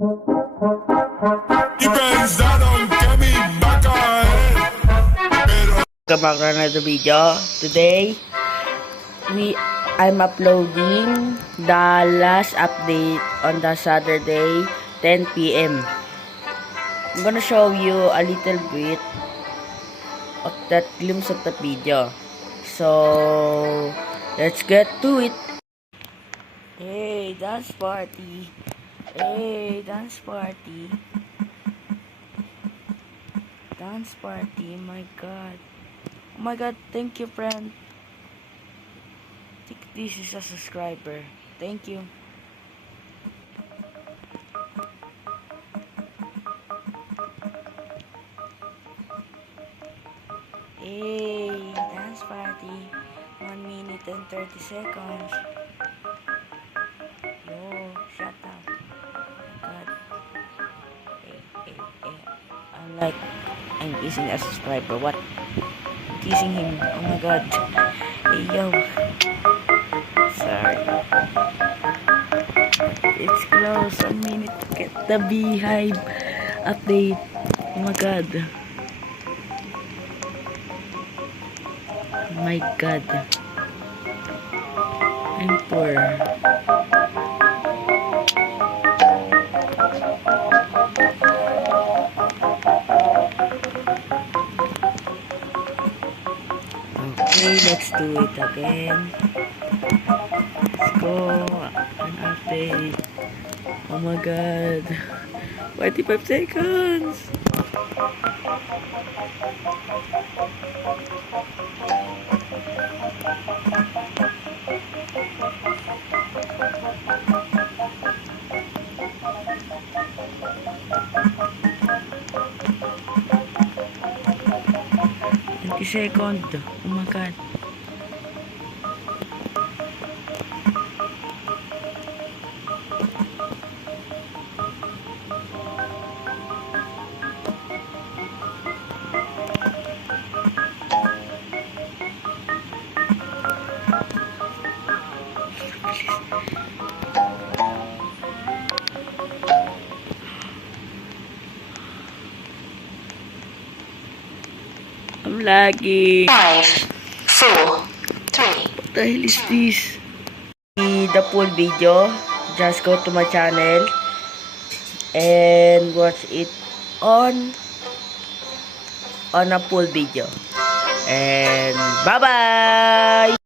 Welcome back to another video. Today, I'm uploading the last update on the Saturday 10 p.m. I'm gonna show you a little bit of that glimpse of the video. So, let's get to it. Hey, dance party. Hey, dance party. Dance party, my god. Oh my god, thank you, friend. I think this is a subscriber. Thank you. Hey, dance party. 1 minute and 30 seconds. Yo, shut up. God. I'm kissing a subscriber. What? I'm kissing him. Oh my god. Hey, yo. Sorry. It's close. 1 minute to get the beehive update. Oh my god. Oh my god. I'm poor. Okay, let's do it again. Let's go. An update. Oh my god. 25 seconds. Second. Oh my god. I'm lagging. 5, 4, 3. What the hell is this? The full video, just go to my channel and watch it on a full video. And bye bye.